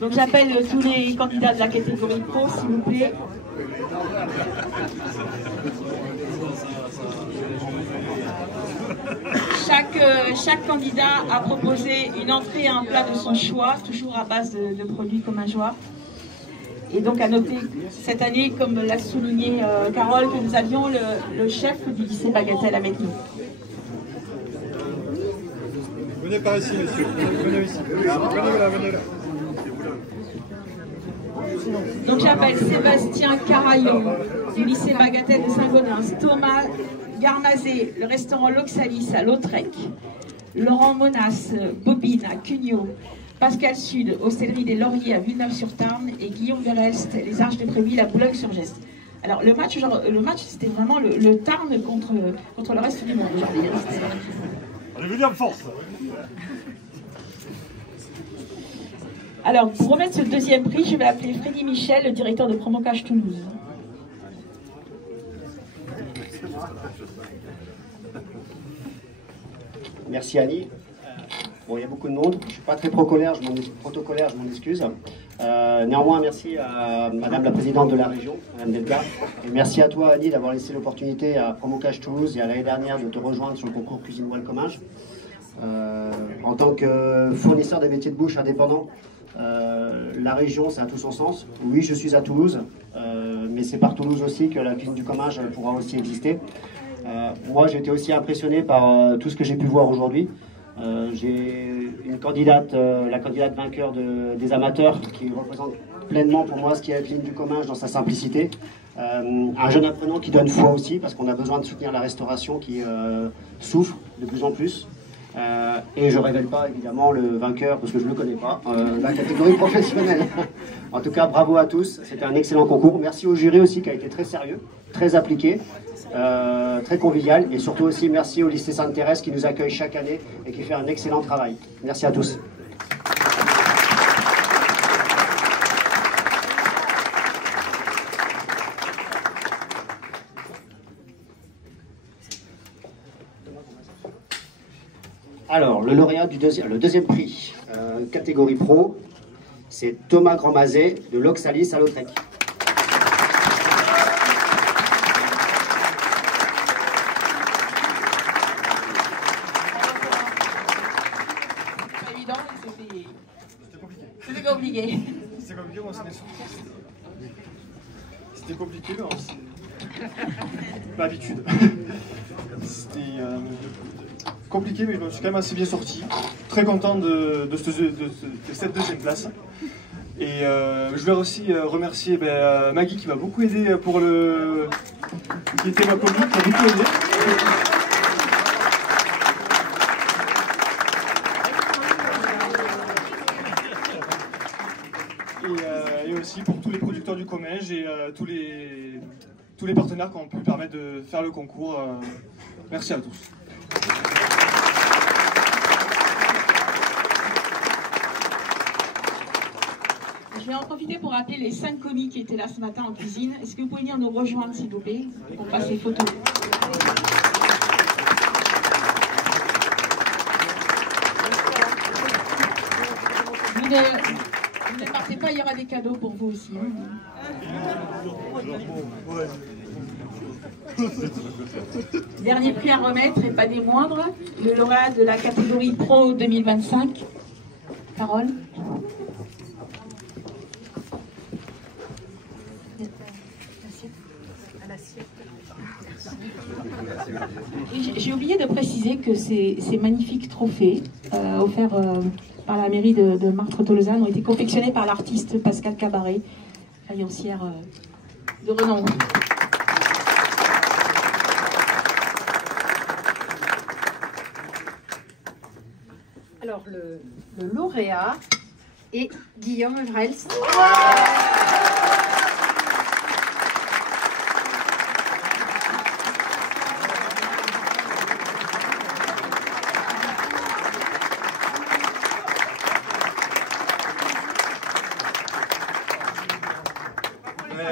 Donc j'appelle tous les candidats de la catégorie pro, s'il vous plaît. Chaque candidat a proposé une entrée et un plat de son choix, toujours à base de produits comme un joie. Et donc à noter cette année, comme l'a souligné Carole, que nous avions le chef du lycée Bagatelle avec nous. Venez par ici, messieurs. Venez ici. Venez là. Donc j'appelle Sébastien Carayon du lycée Bagatelle de Saint-Gaudens, Thomas Garmazé, le restaurant L'Oxalis à Lautrec, Laurent Monas, Bobine à Cugnot, Pascal Sud, Hostellerie des Lauriers à Villeneuve-sur-Tarn et Guillaume Verhelst, les Arches de Préville à Boulogne-sur-Geste. Alors le match c'était vraiment le Tarn contre le reste du monde aujourd'hui. On est venu en force. Alors pour remettre ce deuxième prix, je vais appeler Freddy Michel, le directeur de Promocage Toulouse. Merci Annie. Bon, il y a beaucoup de monde. Je ne suis pas très protocolaire, je m'en excuse. Néanmoins, merci à Madame la Présidente de la région, Madame Delga. Et merci à toi Annie d'avoir laissé l'opportunité à Promocage Toulouse et à l'année dernière de te rejoindre sur le concours Cuisine Welcomage. En tant que fournisseur des métiers de bouche indépendant, la région, ça a tout son sens. Oui, je suis à Toulouse, mais c'est par Toulouse aussi que la cuisine du comminges pourra aussi exister. Moi, j'ai été aussi impressionné par tout ce que j'ai pu voir aujourd'hui. J'ai une candidate, la candidate vainqueur des amateurs, qui représente pleinement pour moi ce qu'est la cuisine du comminges dans sa simplicité. Un jeune apprenant qui donne foi aussi, parce qu'on a besoin de soutenir la restauration qui souffre de plus en plus. Et je ne révèle pas évidemment le vainqueur parce que je ne le connais pas, la catégorie professionnelle. En tout cas, bravo à tous, c'était un excellent concours. Merci au jury aussi qui a été très sérieux, très appliqué, très convivial. Et surtout aussi merci au lycée Sainte-Thérèse qui nous accueille chaque année et qui fait un excellent travail. Merci à tous. Alors, le lauréat le deuxième prix, catégorie pro, c'est Thomas Grandmazet de l'Oxalis à Lautrec. C'est évident, c'était compliqué. C'était compliqué, on s'en est sorti. C'était compliqué, mais c'est pas l'habitude. C'était compliqué, mais je me suis quand même assez bien sorti. Très content de cette deuxième place. Et je vais aussi remercier Maggie qui m'a beaucoup aidé pour qui était ma commis, qui a beaucoup aidé. Et aussi pour tous les producteurs du comminges et tous les partenaires qui ont pu permettre de faire le concours. Merci à tous. Je vais en profiter pour appeler les 5 commis qui étaient là ce matin en cuisine. Est-ce que vous pouvez venir nous rejoindre, s'il vous plaît, pour passer photo? Vous ne partez pas, il y aura des cadeaux pour vous aussi. Dernier prix à remettre, et pas des moindres, le lauréat de la catégorie Pro 2025. Carole. J'ai oublié de préciser que ces magnifiques trophées offerts par la mairie de Martre-Tolosane ont été confectionnés par l'artiste Pascal Cabaret, faïencière de renom. Alors, le lauréat est Guillaume Verhelst.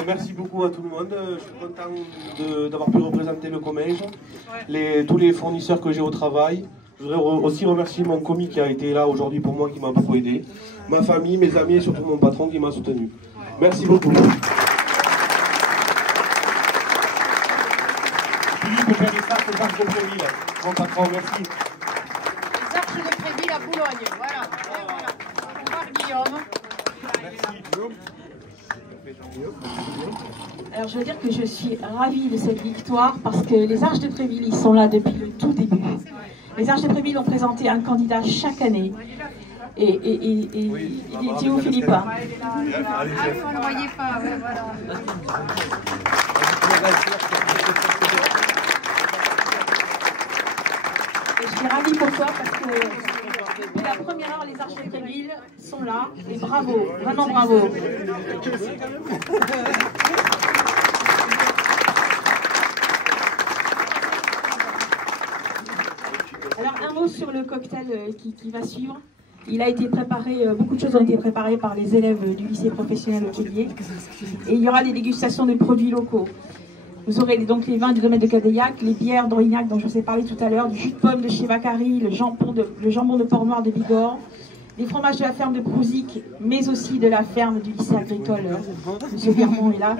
Merci beaucoup à tout le monde. Je suis content d'avoir pu représenter le comminges, tous les fournisseurs que j'ai au travail, Je voudrais aussi remercier mon commis qui a été là aujourd'hui pour moi, qui m'a beaucoup aidé. Ma famille, mes amis et surtout mon patron qui m'a soutenu. Merci beaucoup. Philippe, vous payez ça, c'est Arches de Préville. Mon patron, merci. Les Arches de Préville à Boulogne, voilà. Et voilà. Au revoir Guillaume. Alors je veux dire que je suis ravie de cette victoire parce que les Arches de Préville, ils sont là depuis le tout début. Les Arches de Préville ont présenté un candidat chaque année. Et il était où, Philippe? Ah oui, on ne le voyait pas, ouais, voilà. Et je suis ravie pour toi parce que dès la première heure, les Arches de Préville sont là. Et bravo, vraiment bravo. Alors un mot sur le cocktail qui va suivre. Il a été préparé, beaucoup de choses ont été préparées par les élèves du lycée professionnel hôtelier. Et il y aura des dégustations de produits locaux. Vous aurez donc les vins du domaine de Cadeillac, les bières d'Aurignac dont je vous ai parlé tout à l'heure, du jus de pomme de chez Vacari, le jambon de Port-Noir de Bigorre, les fromages de la ferme de Prouzic, mais aussi de la ferme du lycée agricole. Monsieur Birmont est là.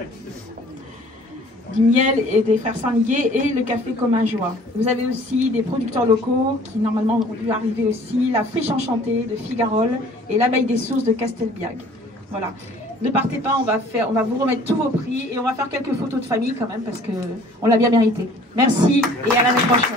Du miel et des frères Saint-Liguet et le café Commun Joie. Vous avez aussi des producteurs locaux qui normalement ont dû arriver aussi, la Friche Enchantée de Figarol et l'abeille des sources de Castelbiag. Voilà. Ne partez pas, on va vous remettre tous vos prix et on va faire quelques photos de famille quand même parce qu'on l'a bien mérité. Merci et à l'année prochaine.